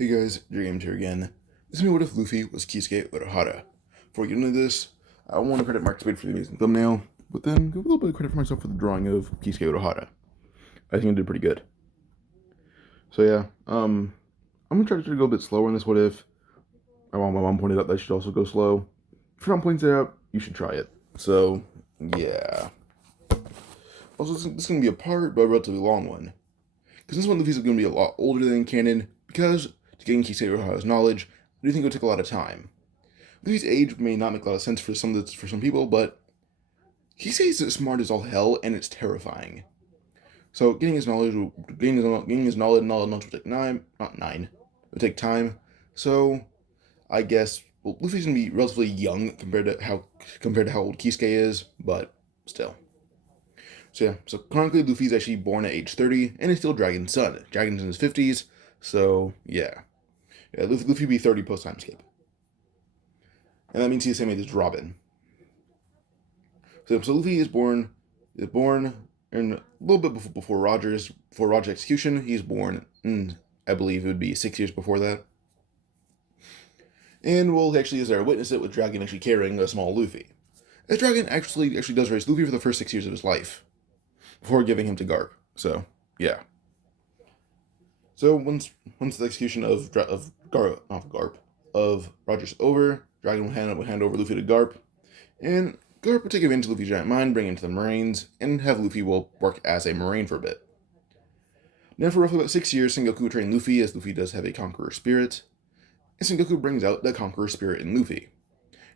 Hey guys, Dreams here again. This is me. What if Luffy was Kisuke Urahara? Before we get into this, I want to credit Mark Spade for the amazing thumbnail, but then give a little bit of credit for myself for the drawing of Kisuke Urahara. I think I did pretty good. So yeah, I'm gonna try to go a bit slower in this. What if? My mom pointed out that I should also go slow. If your mom points it out, you should try it. So yeah. Also, this is gonna be a part, but a relatively long one. Because this one, Luffy's gonna be a lot older than canon. Because to gain Kisuke Urahara's knowledge, I do think it would take a lot of time. Luffy's age may not make a lot of sense for some people, but Kisuke is smart as all hell, and it's terrifying. So getting his knowledge will take nine. It would take time. So I guess Luffy's gonna be relatively young compared to how old Kisuke is, but still. So yeah, so chronically Luffy's actually born at age 30 and is still Dragon's son. Dragon's in his 50s, so yeah. Luffy will be 30 post time skip. And that means he's the same age as Robin. So Luffy is born in a little bit before Roger's execution. He's born I believe it would be 6 years before that. And we'll actually is there witness it with Dragon actually carrying a small Luffy. As Dragon actually does raise Luffy for the first 6 years of his life before giving him to Garp. So yeah. So once the execution of Roger's over, Dragon will hand over Luffy to Garp, and Garp will take advantage of Luffy's giant mind, bring him to the Marines, and have Luffy will work as a Marine for a bit. Now for roughly about 6 years, Sengoku will train Luffy, as Luffy does have a Conqueror spirit, and Sengoku brings out the Conqueror spirit in Luffy.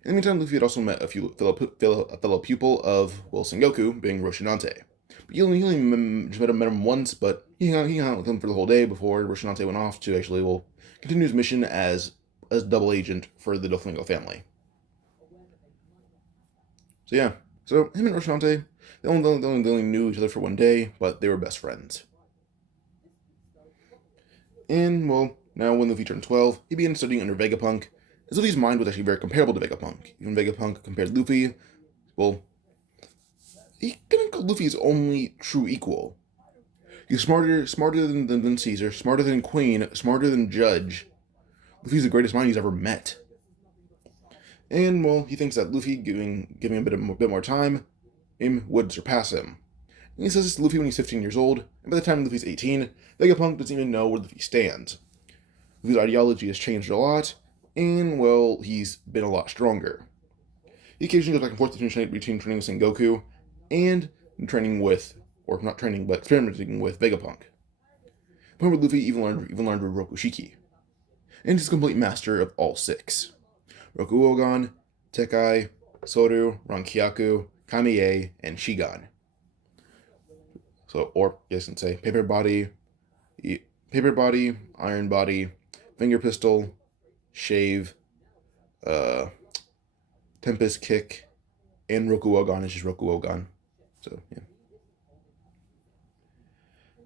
In the meantime, Luffy had also met a fellow pupil of Sengoku, being Roshinante. He only just met him once, but he hung out with him for the whole day before Roshinante went off to actually continue his mission as double agent for the Doflamingo family. So yeah, so him and Roshinante, they only knew each other for one day, but they were best friends. And well, now when Luffy turned 12, he began studying under Vegapunk, as Luffy's mind was actually very comparable to Vegapunk. Even Vegapunk compared Luffy, well, he couldn't call Luffy his only true equal. He's smarter than Caesar, smarter than Queen, smarter than Judge. Luffy's the greatest mind he's ever met. And, well, he thinks that Luffy, giving him a bit more time, would surpass him. And he says this to Luffy when he's 15 years old, and by the time Luffy's 18, Vegapunk doesn't even know where Luffy stands. Luffy's ideology has changed a lot, and, well, he's been a lot stronger. He occasionally goes back and forth between training with Sengoku and experimenting with Vegapunk. The point where Luffy even learned Rokushiki, and he's a complete master of all six: Rokuogan, Tekai, Soru, Rankyaku, Kamiei, and Shigan. So, or Jay-Sensei, paper body, iron body, finger pistol, shave, tempest kick, and Rokuogan is just Rokuogan. So yeah.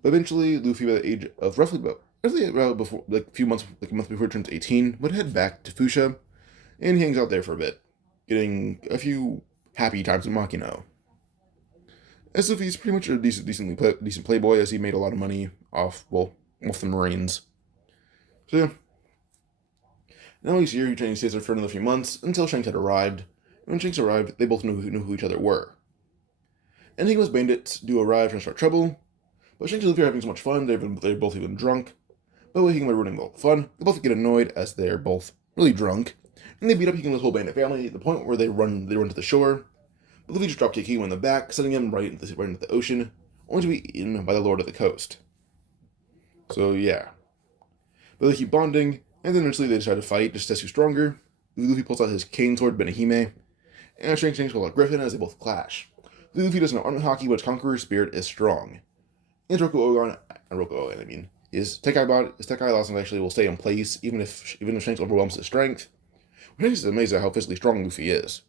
But eventually, Luffy, by the age of roughly before, a month before he turns 18, would head back to Fuchsia, and he hangs out there for a bit, getting a few happy times in Makino. As Luffy's pretty much a decent playboy, as he made a lot of money off the Marines. So yeah. Now he's here, he stays there for another few months, until Shanks had arrived. And when Shanks arrived, they both knew who each other were. Enigma's bandits do arrive trying to start trouble, but Shanks and Luffy are having so much fun, they're both even drunk. But while Hickman ruining all the fun, they both get annoyed as they're both really drunk, and they beat up Hickman's whole bandit family to the point where they run to the shore. But Luffy just dropkick Hickman in the back, sending him right into the ocean, only to be eaten by the Lord of the Coast. So yeah. But they keep bonding, and then eventually they decide to fight just to test who's stronger. Luffy pulls out his cane sword, Benihime, and Shanks pull out Griffin as they both clash. Luffy doesn't know armament hockey, but his Conqueror's spirit is strong. And Rokuogan, his Tekai loss actually will stay in place even if Shanks overwhelms his strength. Shanks is amazed at how physically strong Luffy is.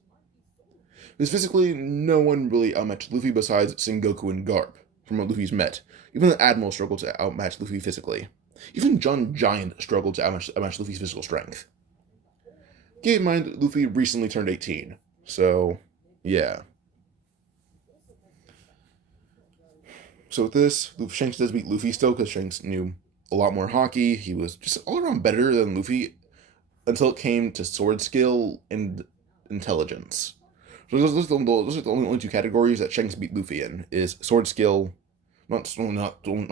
Because physically, no one really outmatched Luffy besides Sengoku and Garp, from what Luffy's met. Even the Admiral struggled to outmatch Luffy physically. Even John Giant struggled to outmatch Luffy's physical strength. Keep in mind, Luffy recently turned 18, so yeah. So with this, Shanks does beat Luffy still, because Shanks knew a lot more hockey. He was just all around better than Luffy until it came to sword skill and intelligence. So those are the only two categories that Shanks beat Luffy in, is sword skill, not the only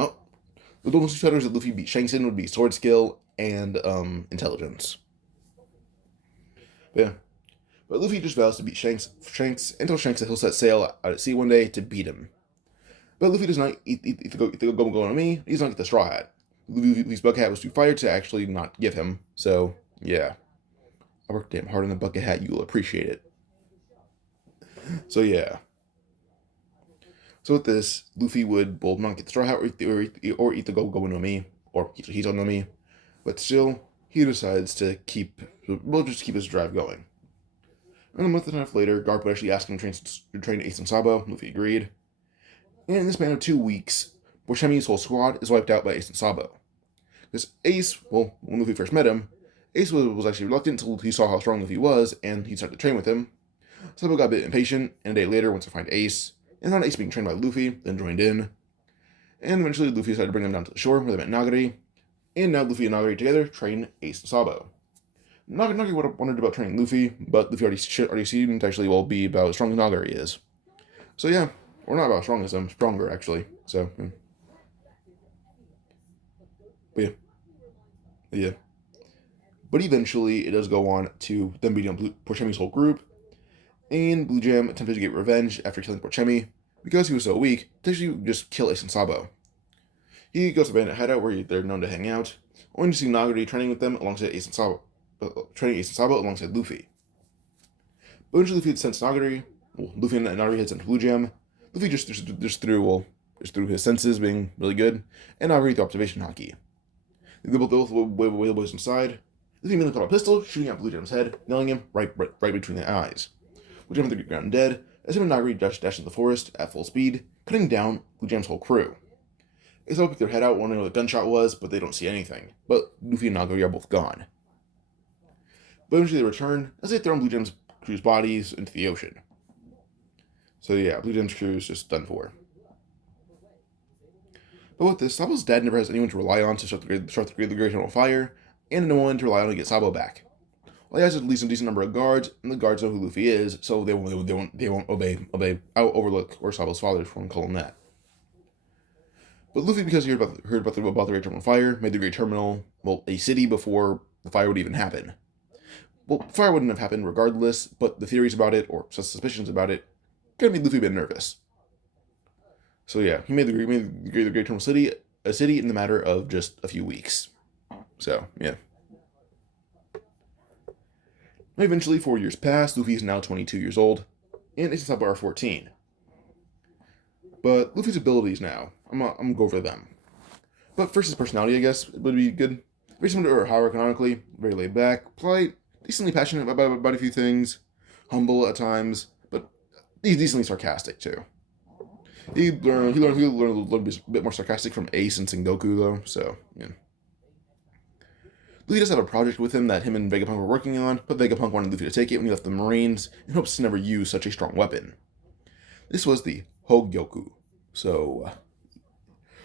two categories that Luffy beat Shanks in would be sword skill and intelligence. But yeah. But Luffy just vows to beat Shanks until Shanks says he'll set sail out at sea one day to beat him. But Luffy does not eat the go on me. He does not get the straw hat. Luffy's bucket hat was too fired to actually not give him. So yeah, I worked damn hard on the bucket hat. You'll appreciate it. So yeah. So with this, Luffy would both not get the straw hat or eat the go no mi or he's on no mi, but still he decides to keep his drive going. And a month and a half later, Garp would actually ask him to train Ace and Sabo. Luffy agreed. And in the span of 2 weeks, Bochemi's whole squad is wiped out by Ace and Sabo. Because Ace, well, when Luffy first met him, Ace was actually reluctant until he saw how strong Luffy was, and he started to train with him. Sabo got a bit impatient, and a day later went to find Ace, and found Ace being trained by Luffy, then joined in. And eventually Luffy decided to bring them down to the shore, where they met Nagari, and now Luffy and Nagari together train Ace and Sabo. Nagari would have wondered about training Luffy, but Luffy already seemed to actually be about as strong as Nagari is. So yeah, or not about as strong as him, stronger actually. So yeah. But yeah. But eventually it does go on to them beating up Porchemi's whole group, and Blue Jam attempted to get revenge after killing Porchemi because he was so weak to actually just kill Ace and Sabo. He goes to Bandit Hideout where they're known to hang out, only to see Nagari training with them alongside Ace and Sabo. Alongside Luffy. But eventually Luffy had sent Nagari. Well, Luffy and Nagari had sent Blue Jam. Luffy just through his senses being really good, and Nagari through observation haki. They both way the boys inside. Luffy immediately pulled out a pistol, shooting at Blue Jam's head, nailing him right between the eyes. Blue Jam hit the ground dead, as him and Nagari dashed into the forest at full speed, cutting down Blue Jam's whole crew. They all pick their head out, wondering where the gunshot was, but they don't see anything. But Luffy and Nagari are both gone. But eventually they return as they throw Blue Jam's crew's bodies into the ocean. So yeah, Blue Jam's crew is just done for. But with this, Sabo's dad never has anyone to rely on to start the Great Tunnel fire, and no one to rely on to get Sabo back. Well, he has at least a decent number of guards, and the guards know who Luffy is, so they won't overlook or Sabo's father from calling that. But Luffy, because he heard about the Great Terminal fire, made the Great Terminal, a city before the fire would even happen. Well, fire wouldn't have happened regardless, but the theories about it, or suspicions about it, kind of made Luffy a bit nervous. So yeah, he made the Great Terminal City a city in the matter of just a few weeks. So, yeah. Eventually, 4 years pass, Luffy is now 22 years old, and Ace and Sabo are 14. But Luffy's abilities now, I'm gonna go over them. But first his personality, I guess, would be good. Very similar to Urahara canonically, very laid back, polite, decently passionate about a few things, humble at times, but he's decently sarcastic too. He learned a little bit more sarcastic from Ace and Sengoku though, so yeah. Luffy does have a project with him that him and Vegapunk were working on, but Vegapunk wanted Luffy to take it when he left the Marines in hopes to never use such a strong weapon. This was the Hogyoku. So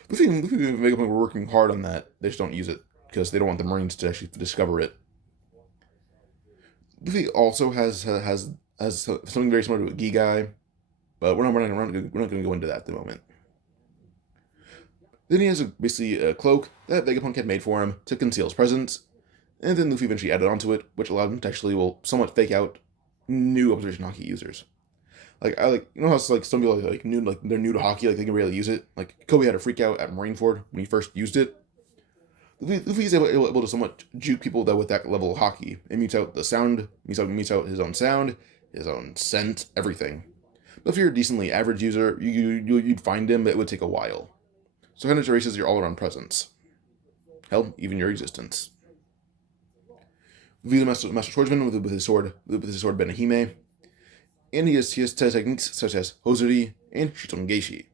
Luffy and Vegapunk were working hard on that. They just don't use it because they don't want the Marines to actually discover it. Luffy also has something very similar to a Gigai, but we're not going to go into that at the moment. Then he has basically a cloak that Vegapunk had made for him to conceal his presence, and then Luffy eventually added onto it, which allowed him to actually somewhat fake out new observation haki users. You know how it's like some people they're new to hockey, like they can really use it. Like Kobe had a freak out at Marineford when he first used it. Luffy is able to somewhat juke people with that level of hockey. It mutes out the sound, mutes out his own sound, his own scent, everything. But if you're a decently average user, you'd find him, but it would take a while. So it kind of erases your all-around presence. Hell, even your existence. Luffy the master swordsman with his sword Benihime, and he has techniques such as Hozuri and Shitongeshi.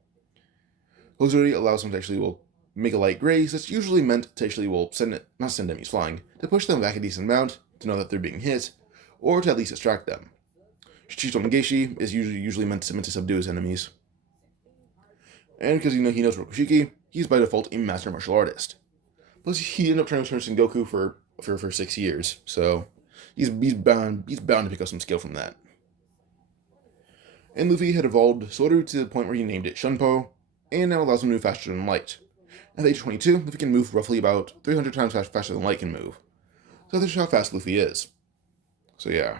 Hozuri allows him to actually make a light graze that's usually meant to actually not send enemies flying, to push them back a decent amount, to know that they're being hit, or to at least distract them. Shitongeshi is usually meant to subdue his enemies. And because he knows Rokushiki, he's by default a master martial artist. Plus, he ended up trying to turn Sengoku for 6 years, so he's bound to pick up some skill from that. And Luffy had evolved Soru to the point where he named it Shunpo, and now allows him to move faster than light. At the age of 22, Luffy can move roughly about 300 times faster than light can move. So that's how fast Luffy is. So yeah.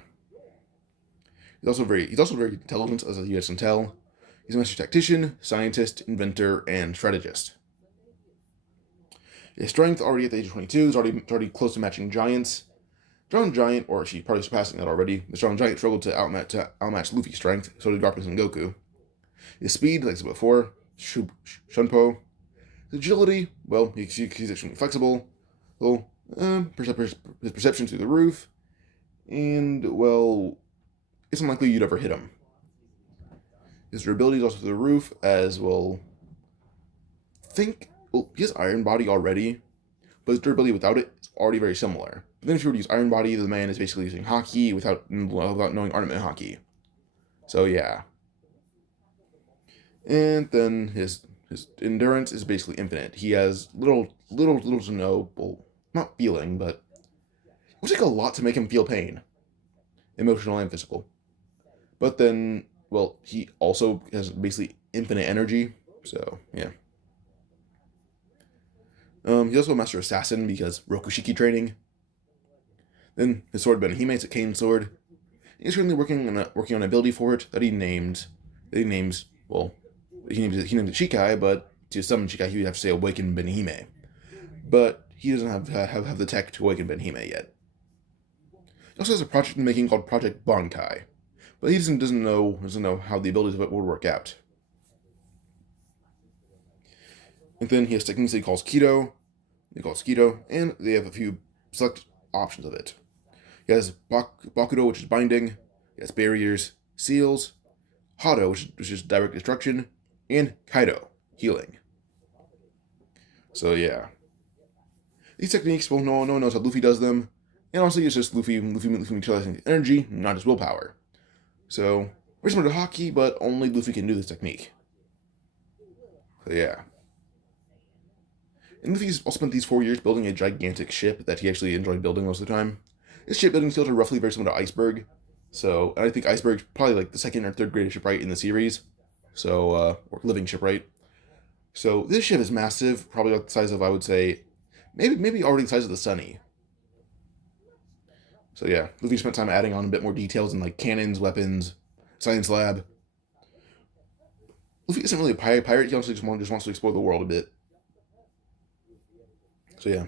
He's also very intelligent, as you guys can tell. He's a master tactician, scientist, inventor, and strategist. His strength, already at the age of 22, is already close to matching Giant's. Strong Giant, or actually probably surpassing that already, the Strong Giant struggled to outmatch Luffy's strength, so did Garp and Goku. His speed, like I said before, Shunpo. His agility, well, he's extremely flexible. Well, his perception through the roof, and, well, it's unlikely you'd ever hit him. His durability is also through the roof, as, well, he has Iron Body already, but his durability without it is already very similar. But then if you were to use Iron Body, the man is basically using Haki without knowing Armament Haki. So yeah. And then his endurance is basically infinite. He has little to no, well, not feeling, but it would take a lot to make him feel pain, emotional and physical. But then, well, he also has basically infinite energy, so yeah. He's also a master assassin because Rokushiki training. Then his sword Benihime is a cane sword. He's currently working on an ability for it that he names it Shikai, but to summon Shikai he would have to say awaken Benihime. But he doesn't have the tech to awaken Benihime yet. He also has a project in making called Project Bankai, but he doesn't know how the abilities of it will work out. And then he has techniques that he calls Kido, and they have a few select options of it. He has Bakudo, which is binding, he has barriers, seals, Hado, which is direct destruction, and Kaido, healing. So yeah. These techniques, well, no one knows how Luffy does them, and also it's just Luffy utilizing energy, not his willpower. So, very similar to Haki, but only Luffy can do this technique. So yeah. And Luffy's also spent these 4 years building a gigantic ship that he actually enjoyed building most of the time. His shipbuilding skills are roughly very similar to Iceberg. So, and I think Iceberg's probably like the second or third greatest shipwright in the series. So, or living shipwright. So, this ship is massive, probably about the size of, I would say, maybe already the size of the Sunny. So yeah, Luffy spent time adding on a bit more details in like cannons, weapons, science lab. Luffy isn't really a pirate, he also just wants to explore the world a bit. So yeah.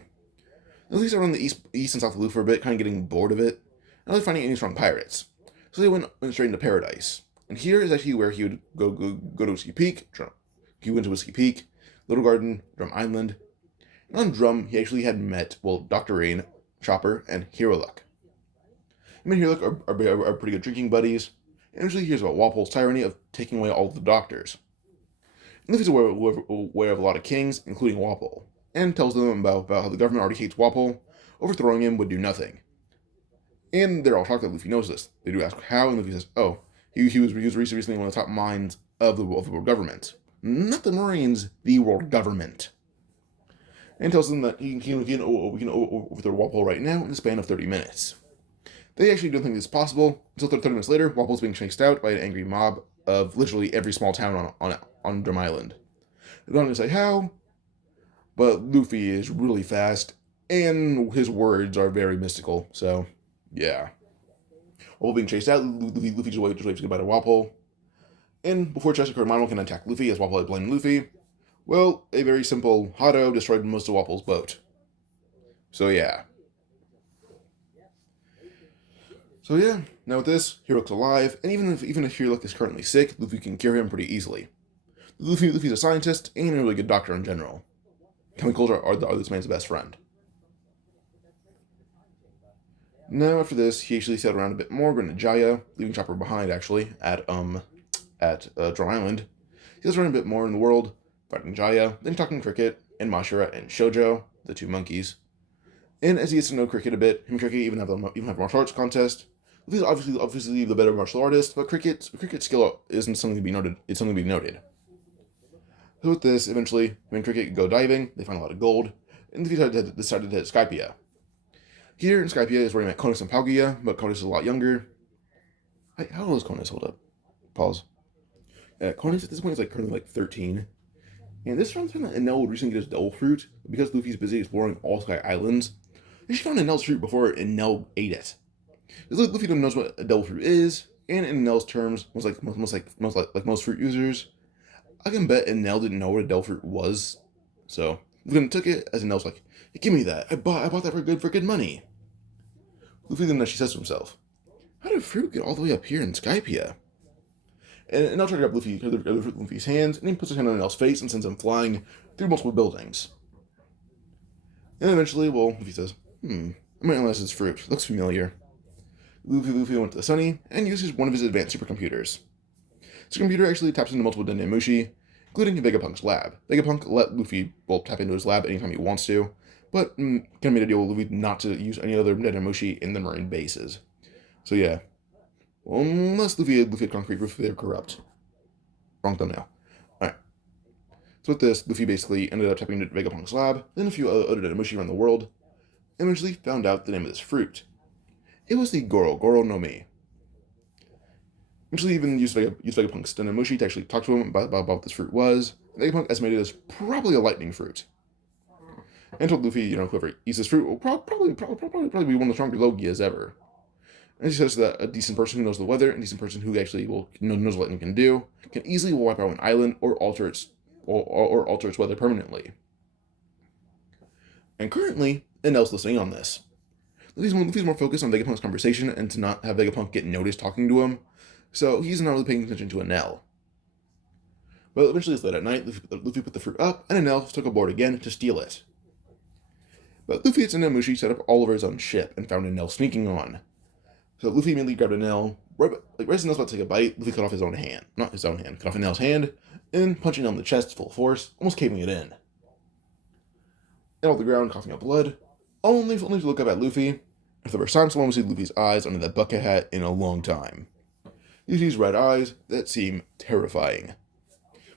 Luffy's around the east and south of Luffy for a bit, kind of getting bored of it, and really finding any strong pirates. So they went straight into Paradise. And here is actually where he would go to Whiskey Peak. He went to Whiskey Peak, Little Garden, Drum Island. And on Drum, he actually had met, well, Dr. Rain, Chopper, and Hero Luck. Him and Hero Luck are pretty good drinking buddies, and usually hears about Walpole's tyranny of taking away all of the doctors. And Luffy's aware of a lot of kings, including Walpole, and tells them about how the government already hates Walpole, overthrowing him would do nothing. And they're all shocked that Luffy knows this. They do ask how, and Luffy says, oh, he was recently one of the top minds of the world government. Not the Marines, the world government. And tells them that we can overthrow Walpole right now in the span of 30 minutes. They actually don't think this is possible, until 30 minutes later, Walpole's being chased out by an angry mob of literally every small town on Drum Island. They don't say how, but Luffy is really fast, and his words are very mystical, so, yeah. While being chased out, Luffy just waves goodbye to Walpole. And before Chester can attack Luffy, as Walpole had blamed Luffy, well, a very simple Hado destroyed most of Walpole's boat. So yeah. So yeah, now with this, Hero Luck's alive, and even if Hero Luck is currently sick, Luffy can cure him pretty easily. Luffy's a scientist, and a really good doctor in general. Chemicals are this man's best friend. Now, after this, he actually sailed around a bit more, going to Jaya, leaving Chopper behind, actually, at Drum Island. He goes around a bit more in the world, fighting Jaya, then talking Cricket, and Mashura, and Shoujo, the two monkeys. And as he gets to know Cricket a bit, him and Cricket even have a martial arts contest. Luffy's obviously the better martial artist, but Cricket's skill isn't something to be noted. It's something to be noted. So with this, eventually, when Cricket go diving, they find a lot of gold. and Luffy decided to hit Skypiea. Here in Skypiea is where he met Konos and Palkia, but Konos is a lot younger. How old is Konos? Hold up. Pause. Konos at this point is currently 13. And this round time that Enel would recently get his Devil Fruit, because Luffy's busy exploring all Sky Islands. She found Enel's fruit before Enel ate it. Luffy don't know what a Devil Fruit is, and in Enel's terms, most fruit users, I can bet Enel didn't know what a Devil Fruit was. So Luffy took it as Enel's like, hey, give me that. I bought that for good money. Luffy then she says to himself, how did fruit get all the way up here in Skypiea? And Enel tried to grab Luffy's hands, and he puts his hand on Enel's face and sends him flying through multiple buildings. And eventually, Luffy says, I might analyze this fruit. Looks familiar. Luffy went to the Sunny and uses one of his advanced supercomputers. This computer actually taps into multiple Dendemushi, including Vegapunk's lab. Vegapunk let Luffy tap into his lab anytime he wants to, but kind of made a deal with Luffy not to use any other Dendemushi in the marine bases. So yeah. Well, unless Luffy had concrete proof they're corrupt. Wrong thumbnail. Alright. So with this, Luffy basically ended up tapping into Vegapunk's lab, then a few other Dendemushi around the world, and eventually found out the name of this fruit. It was the Goro no Mi. Eventually even used Vegapunk's Dendemushi to actually talk to him about what this fruit was. Vegapunk estimated it as probably a lightning fruit. And told Luffy, whoever eats this fruit will probably be one of the stronger Logias ever. And he says that a decent person who knows the weather, and a decent person who actually knows what lightning can do, can easily wipe out an island or alter its weather permanently. And currently, Enel's listening on this. Luffy's more focused on Vegapunk's conversation and to not have Vegapunk get noticed talking to him, so he's not really paying attention to Enel. But eventually it's late at night, Luffy put the fruit up, and Enel took aboard again to steal it. But Luffy and Dendemushi set up all over his own ship and found Enel sneaking on. So Luffy immediately grabbed Enel, right as Enel's about to take a bite, Luffy cut off cut off Enel's hand, and punching Enel in the chest full force, almost caving it in. And on the ground, coughing up blood, only to look up at Luffy, and for the first time someone will see Luffy's eyes under that bucket hat in a long time. You see these red eyes that seem terrifying.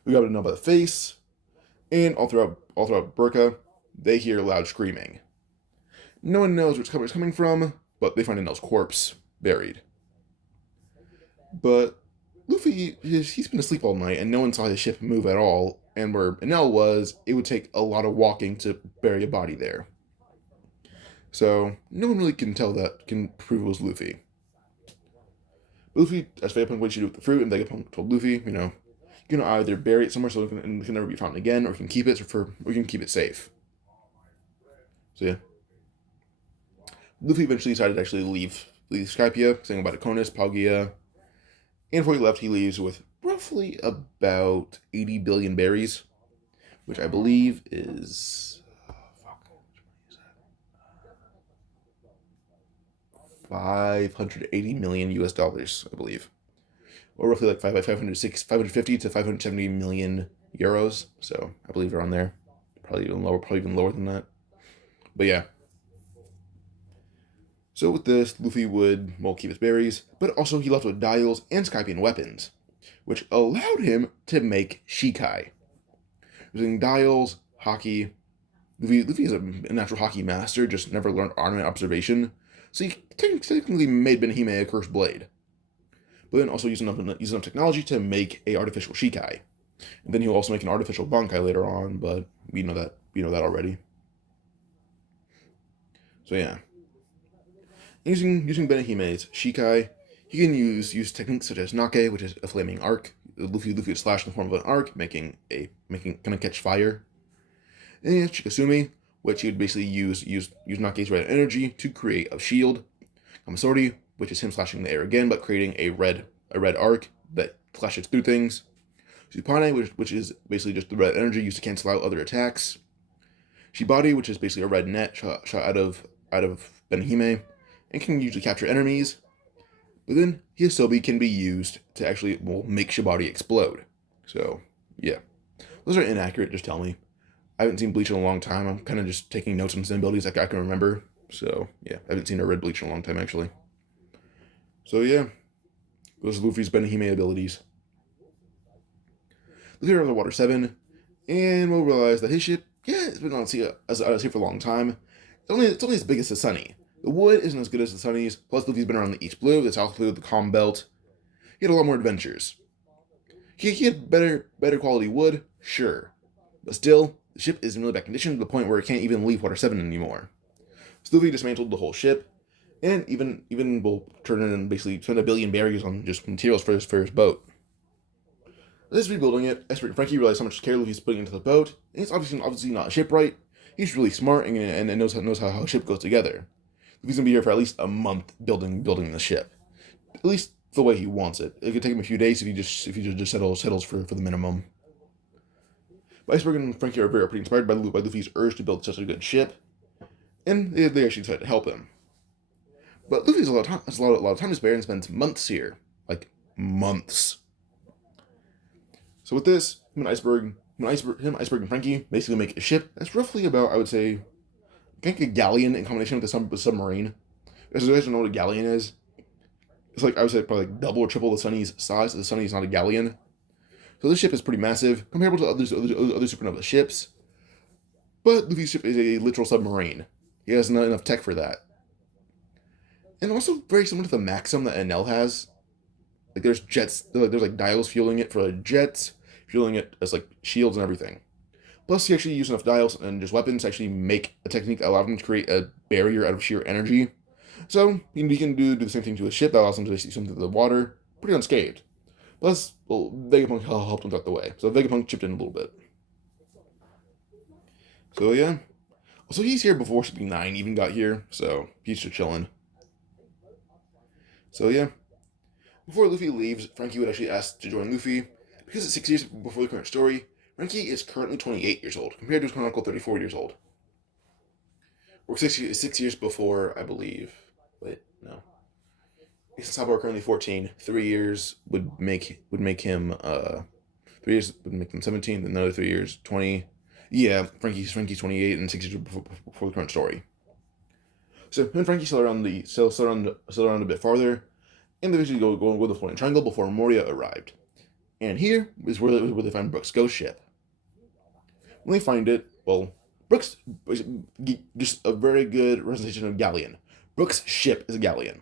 We got Enel by the face, and all throughout Burka, they hear loud screaming. No one knows where it's coming from, but they find Enel's corpse buried. But Luffy, he's been asleep all night, and no one saw his ship move at all, and where Enel was, it would take a lot of walking to bury a body there. So, no one really can prove it was Luffy. Luffy, as Vegapunk what he should do with the fruit, and Vegapunk told Luffy, you can either bury it somewhere so it can never be found again, or you can keep it safe. So yeah. Luffy eventually decided to actually leave Skypiea, saying about Konos, Palkia, and before he left, he leaves with roughly about 80 billion berries, which I believe is 580 million US dollars, I believe. Or roughly 550 to 570 million euros. So I believe around there. Probably even lower than that. But yeah. So with this, Luffy would, keep his berries, but also he left with dials and Skypian weapons, which allowed him to make Shikai. Using dials, hockey. Luffy is a natural hockey master, just never learned ornament observation, so he technically made Benihime a cursed blade. But then also using enough technology to make a artificial Shikai. And then he'll also make an artificial Bankai later on, but we know that already. So yeah. Using Benihime's Shikai, he can use techniques such as Nake, which is a flaming arc. Luffy would slash in the form of an arc, making kind of catch fire. And he has Chikasumi, which he would basically use Nake's red energy to create a shield. Kamasori, which is him slashing the air again, but creating a red arc that flashes through things. Supane, which is basically just the red energy used to cancel out other attacks. Shibari, which is basically a red net shot out of Benihime, and can usually capture enemies. But then Hisobi can be used to actually make Shibari explode. So yeah, those are inaccurate. Just tell me. I haven't seen Bleach in a long time. I'm kind of just taking notes on some abilities I can remember. So yeah, I haven't seen or read Bleach in a long time actually. So yeah, those are Luffy's Benihime abilities. Luffy arrives at Water 7, and we'll realize that his ship yeah, it's been on sea for a long time. It's only as big as the Sunny. The wood isn't as good as the Sunny's. Plus, Luffy's been around the East Blue, the South Blue, the Calm Belt. He had a lot more adventures. He had better quality wood, sure, but still, the ship is in really bad condition to the point where it can't even leave Water 7 anymore. So Luffy dismantled the whole ship, and even will turn in and basically spend 1 billion berries on just materials for his boat. As rebuilding it, Expert Frankie realized how much care Luffy's putting into the boat, and it's obviously not a shipwright. He's really smart and knows how a ship goes together. Luffy's gonna be here for at least a month building the ship, at least the way he wants it. It could take him a few days if he just settles for the minimum. But Iceberg and Frankie are pretty inspired by Luffy's urge to build such a good ship, and they actually decide to help him. But Luffy has a lot of time to spare and spends months here, like months. So with this, Iceberg, and Frankie basically make a ship that's roughly about, I would say, I think a galleon in combination with a submarine. If you guys don't know what a galleon is, it's like, I would say, probably like double or triple the Sunny's size. The Sunny is not a galleon. So this ship is pretty massive, comparable to other supernova ships. But Luffy's ship is a literal submarine. He has not enough tech for that. And also very similar to the Maxim that Enel has. Like there's jets, there's like dials fueling it for jets, fueling it as like shields and everything. Plus, he actually used enough dials and just weapons to actually make a technique that allowed him to create a barrier out of sheer energy. So he can do the same thing to a ship that allows him to see something through the water, pretty unscathed. Plus, well, Vegapunk helped him throughout the way, so Vegapunk chipped in a little bit. So yeah, so he's here before Shipping 9 even got here, so he's just chilling. So yeah, before Luffy leaves, Frankie would actually ask to join Luffy. Because it's 6 years before the current story, Frankie is currently 28 years old, compared to his current uncle 34 years old. Or 6 years before, I believe. Wait, no. Sabo are currently 14. 3 years would make him 3 years would make him 17, then another 3 years, 20. Yeah, Frankie's 28 and 6 years before the current story. So him and Frankie sail around a bit farther, and they eventually go to the floating triangle before Moria arrived. And here is where they find Brook's ghost ship. When they find it, well, Brook's just a very good representation of galleon. Brook's ship is a galleon.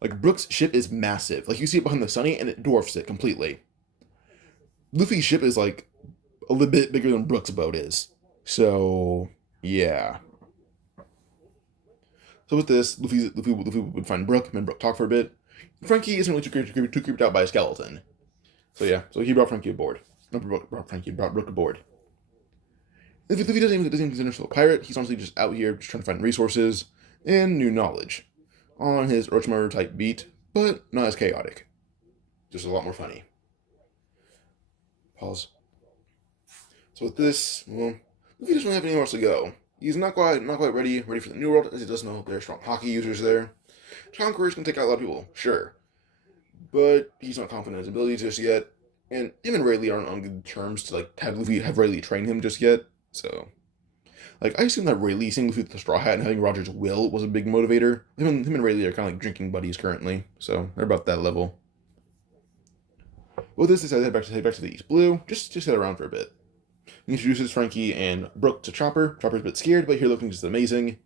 Like, Brook's ship is massive. Like, you see it behind the Sunny, and it dwarfs it completely. Luffy's ship is, like, a little bit bigger than Brook's boat is. So, yeah. So with this, Luffy would find Brook, and Brook talk for a bit. Frankie isn't really too creeped out by a skeleton. So yeah, so he brought Frankie aboard. Brought Brook aboard. If Luffy doesn't even consider himself a pirate, he's honestly just out here just trying to find resources and new knowledge. On his Orochimaru type beat, but not as chaotic. Just a lot more funny. Pause. So with this, well, Luffy doesn't really have anywhere else to go. He's not quite ready for the New World, as he does know there are strong hockey users there. Conquerors can take out a lot of people, sure. But he's not confident in his abilities just yet, and him and Rayleigh aren't on good terms to like have Rayleigh train him just yet. So, like, I assume that Rayleigh seeing Luffy with the straw hat and having Roger's will was a big motivator. Him and Rayleigh are kind of like drinking buddies currently, so they're about that level. With this, they decide to head back to the East Blue, just head around for a bit. He introduces Frankie and Brook to Chopper. Chopper's a bit scared, but here looking just amazing.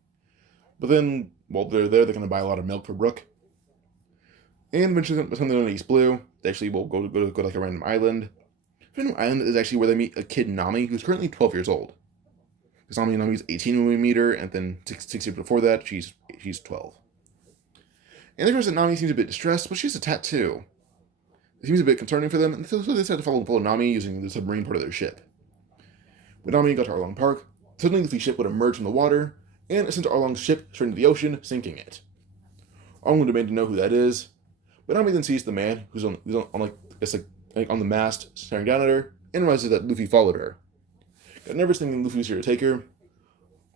But then, while they're there, they're going to buy a lot of milk for Brook. And eventually, when they're on the East Blue, they actually will go to like a random island. Random island is actually where they meet a kid, Nami, who's currently 12 years old. Because Nami's 18 when we meet her, and then 6 years before that, she's 12. And they realize that Nami seems a bit distressed, but she has a tattoo. It seems a bit concerning for them, and so they decide to follow Nami using the submarine part of their ship. When Nami got to Arlong Park, suddenly Luffy's ship would emerge from the water, and send Arlong's ship straight into the ocean, sinking it. Arlong would demand to know who that is, but Nami then sees the man who's on the mast, staring down at her, and realizes that Luffy followed her. Got nervous thinking Luffy was here to take her,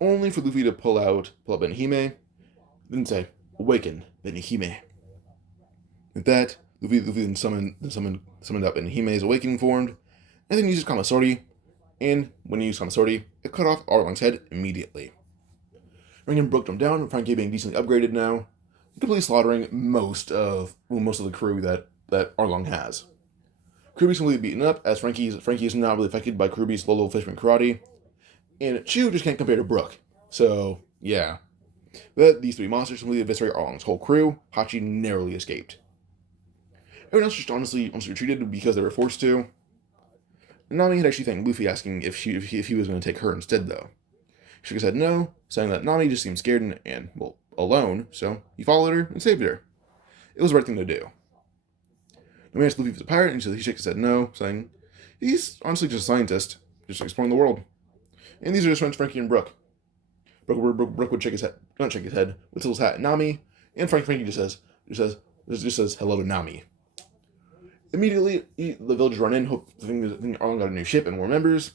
only for Luffy to pull out Benihime, then say, "Awaken, Benihime." With that, Luffy then summoned up Benihime's awakening form, and then uses Kamasori, and when he used Kamasori, it cut off Arlong's head immediately. Ring broke him down, Frankie being decently upgraded now, completely slaughtering most of the crew that Arlong has. Kirby's completely beaten up, as Frankie is not really affected by Kirby's low fisherman karate. and Chew just can't compare to Brook. So, yeah. But these three monsters completely eviscerate Arlong's whole crew. Hachi narrowly escaped. Everyone else just honestly retreated because they were forced to. Nami had actually thanked Luffy, asking if he was going to take her instead, though. Kisuke said no, saying that Nami just seemed scared and alone, so he followed her and saved her. It was the right thing to do. Nami asked Luffy if he was a pirate, and Kisuke said no, saying he's honestly just a scientist, just exploring the world. And these are his friends Frankie and Brook. Brook would shake his head, not shake his head, would tilt his hat at Nami, and Frankie just says hello to Nami. Immediately, the villagers run in, thinking Arlong got a new ship and more members.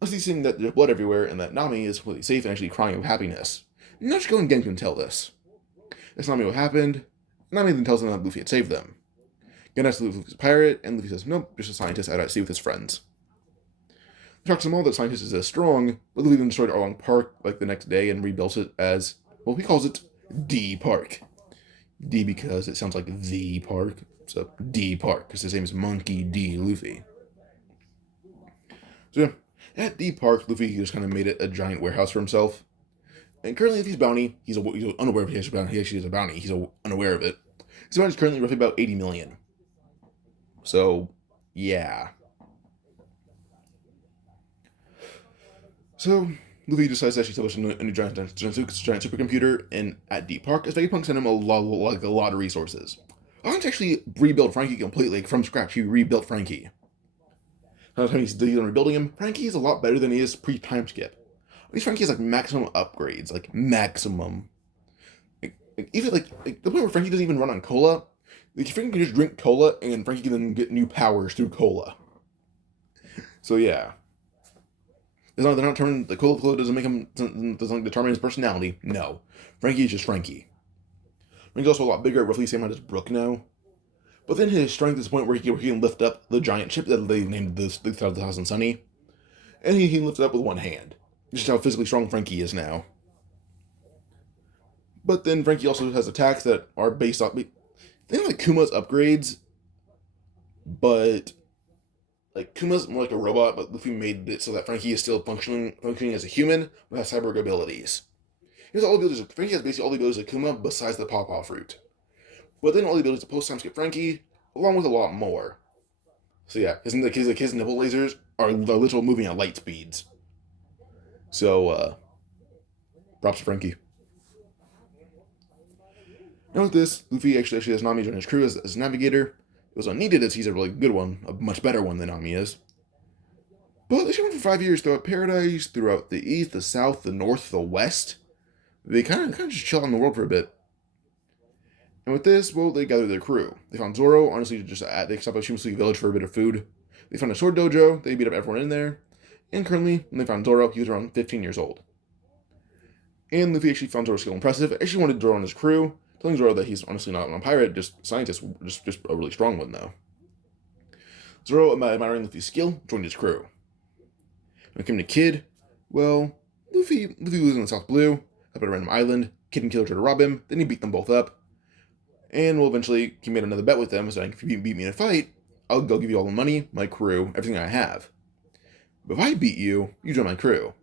Luffy seeing that there's blood everywhere and that Nami is completely safe and actually crying with happiness. Natsuko and Gen can tell this. Asks Nami what happened. Nami then tells them that Luffy had saved them. Gen asks Luffy if he's a pirate, and Luffy says nope, just a scientist out at sea with his friends. He talks to them all that scientist is as strong, but Luffy then destroyed Arlong Park like the next day and rebuilt it as, well, he calls it D Park. D because it sounds like the park. So D Park, because his name is Monkey D. Luffy. So yeah, at D Park, Luffy just kind of made it a giant warehouse for himself. And currently, with his bounty, he's unaware of his bounty. He actually has a bounty. He's unaware of it. His bounty is currently roughly about 80 million. So, yeah. So, Luffy decides to actually establish a new giant supercomputer at Deep Park, as Vegapunk sent him a lot of resources. I want to actually rebuild Frankie completely, from scratch. He rebuilt Frankie. By the time he's dealing rebuilding him, Frankie is a lot better than he is pre-time skip. At least Frankie has maximum upgrades, maximum. Even the point where Frankie doesn't even run on cola. Frankie can just drink cola, and Frankie can then get new powers through cola. So yeah. They're not turning the cola doesn't determine his personality. No, Frankie is just Frankie. Frankie's also a lot bigger, roughly the same amount as Brook now. But then his strength is the point where he can lift up the giant ship that they named the 3000 Sunny, and he can lift it up with one hand. Just how physically strong Frankie is now. But then Frankie also has attacks that are based off... They have Kuma's upgrades, but... Kuma's more like a robot, but Luffy made it so that Frankie is still functioning as a human, but has cyborg abilities. Frankie has basically all the abilities of Kuma besides the Pawpaw Fruit. But then all the abilities of post-time skip Frankie, along with a lot more. So yeah, his nipple lasers are literal moving at light speeds. So, props to Frankie. Now with this, Luffy actually has Nami join his crew as a navigator. It was unneeded as he's a really good one, a much better one than Nami is. But they went for 5 years throughout Paradise, throughout the East, the South, the North, the West. They kind of just chill on the world for a bit. And with this, well, they gathered their crew. They found Zoro, honestly, they stopped at Shimosui Village for a bit of food. They found a sword dojo, they beat up everyone in there. And currently, when they found Zoro, he was around 15 years old. And Luffy actually found Zoro's skill impressive, actually wanted Zoro on his crew, telling Zoro that he's honestly not a pirate, just a scientist, just a really strong one, though. Zoro, admiring Luffy's skill, joined his crew. When it came to Kid, well, Luffy was in the South Blue, up at a random island. Kid and Killer tried to rob him, then he beat them both up. And, well, eventually, he made another bet with them, saying, if you beat me in a fight, I'll give you all the money, my crew, everything I have. But if I beat you, you join my crew.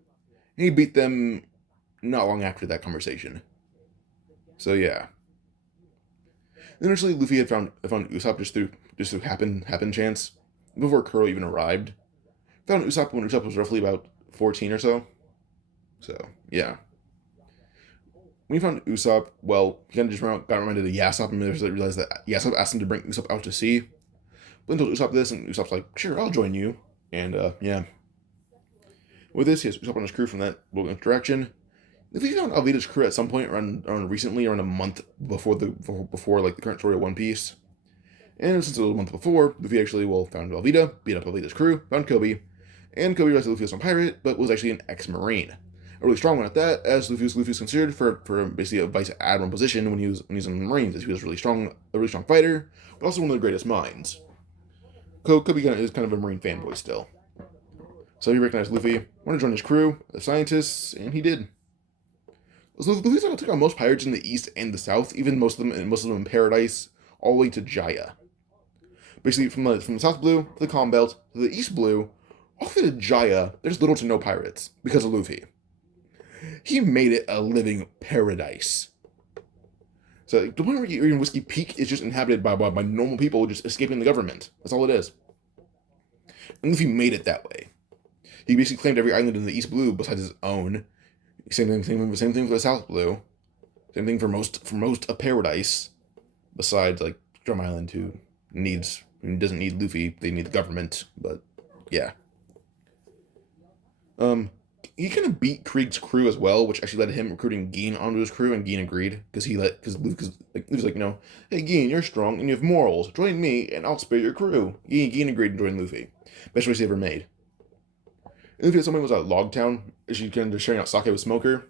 And he beat them not long after that conversation. So, yeah. Then eventually, Luffy had found Usopp just through happen chance, before Kuro even arrived. Found Usopp when Usopp was roughly about 14 or so. So, yeah. When he found Usopp, well, he kind of just got reminded of Yasopp and realized that Yasopp asked him to bring Usopp out to sea. But then told Usopp this, and Usopp's like, sure, I'll join you. And, yeah. With this, he has Usopp on his crew from that little interaction. Luffy found Alvida's crew at some point around a month before the current story of One Piece. And since it was a month before, Luffy actually, found Alvida, beat up Alvida's crew, found Kobe, and Kobe realized that Luffy was a pirate, but was actually an ex-Marine. A really strong one at that, as Luffy was considered for basically a vice admiral position when he was in the Marines, as he was a really strong fighter, but also one of the greatest minds. Kobe is kind of a Marine fanboy still. So he recognized Luffy, wanted to join his crew, the scientists, and he did. So Luffy took on most pirates in the East and the South, even most of them in Paradise, all the way to Jaya. Basically, from the South Blue to the Calm Belt to the East Blue, off of Jaya, there's little to no pirates because of Luffy. He made it a living paradise. So like, the point where you're in Whiskey Peak is just inhabited by normal people just escaping the government. That's all it is. And Luffy made it that way. He basically claimed every island in the East Blue besides his own. Same thing for the South Blue. Same thing for most of Paradise. Besides like Drum Island, who doesn't need Luffy. They need the government. But yeah. He kind of beat Krieg's crew as well, which actually led to him recruiting Gin onto his crew, and Gin agreed because Luffy's like, hey Gin, you're strong and you have morals. Join me and I'll spare your crew. Gin agreed to join Luffy. Best race he ever made. And Luffy at some point was at Logtown, she kind of sharing out sake with Smoker.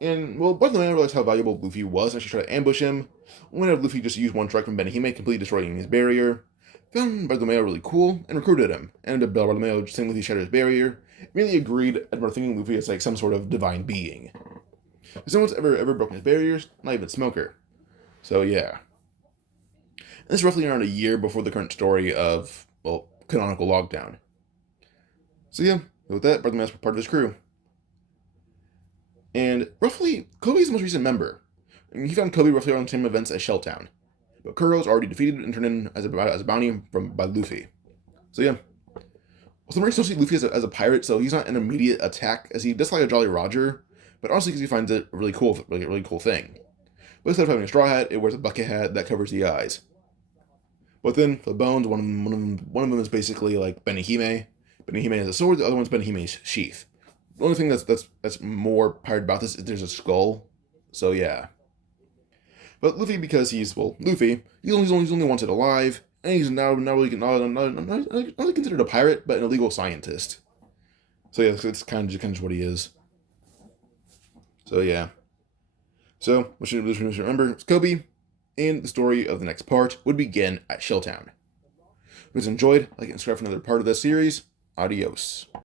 And well, Bartolomeo realized how valuable Luffy was and actually tried to ambush him. Whenever Luffy just used one strike from Benihime, completely destroying his barrier. Found Bartolomeo really cool and recruited him. And Bartolomeo, seeing Luffy shatter his barrier, immediately agreed and started thinking Luffy as like some sort of divine being. If someone's ever broken his barriers, not even Smoker. So yeah. And this is roughly around a year before the current story of, well, canonical Logtown. So yeah, with that, Bartolomeo was part of his crew. And roughly, Kobe's the most recent member. And he found Kobe roughly around the same events as Shelltown. But Kuro's already defeated and turned in as a bounty by Luffy. So yeah. Well, some still see Luffy as a pirate, so he's not an immediate attack, as he does like a Jolly Roger, but honestly because he finds it a really cool thing. But instead of having a straw hat, it wears a bucket hat that covers the eyes. But then, for the bones, one of them is basically like Benihime. Benihime has a sword, the other one's Benihime's sheath. The only thing that's more pirate about this is there's a skull. So yeah. But Luffy, because he's, well, Luffy, he's only wanted alive, and he's not really considered a pirate, but an illegal scientist. So yeah, it's kind of just what he is. So yeah. So, what should remember is Kobe, and the story of the next part would begin at Shelltown. If you guys enjoyed, like and subscribe for another part of this series. Adios.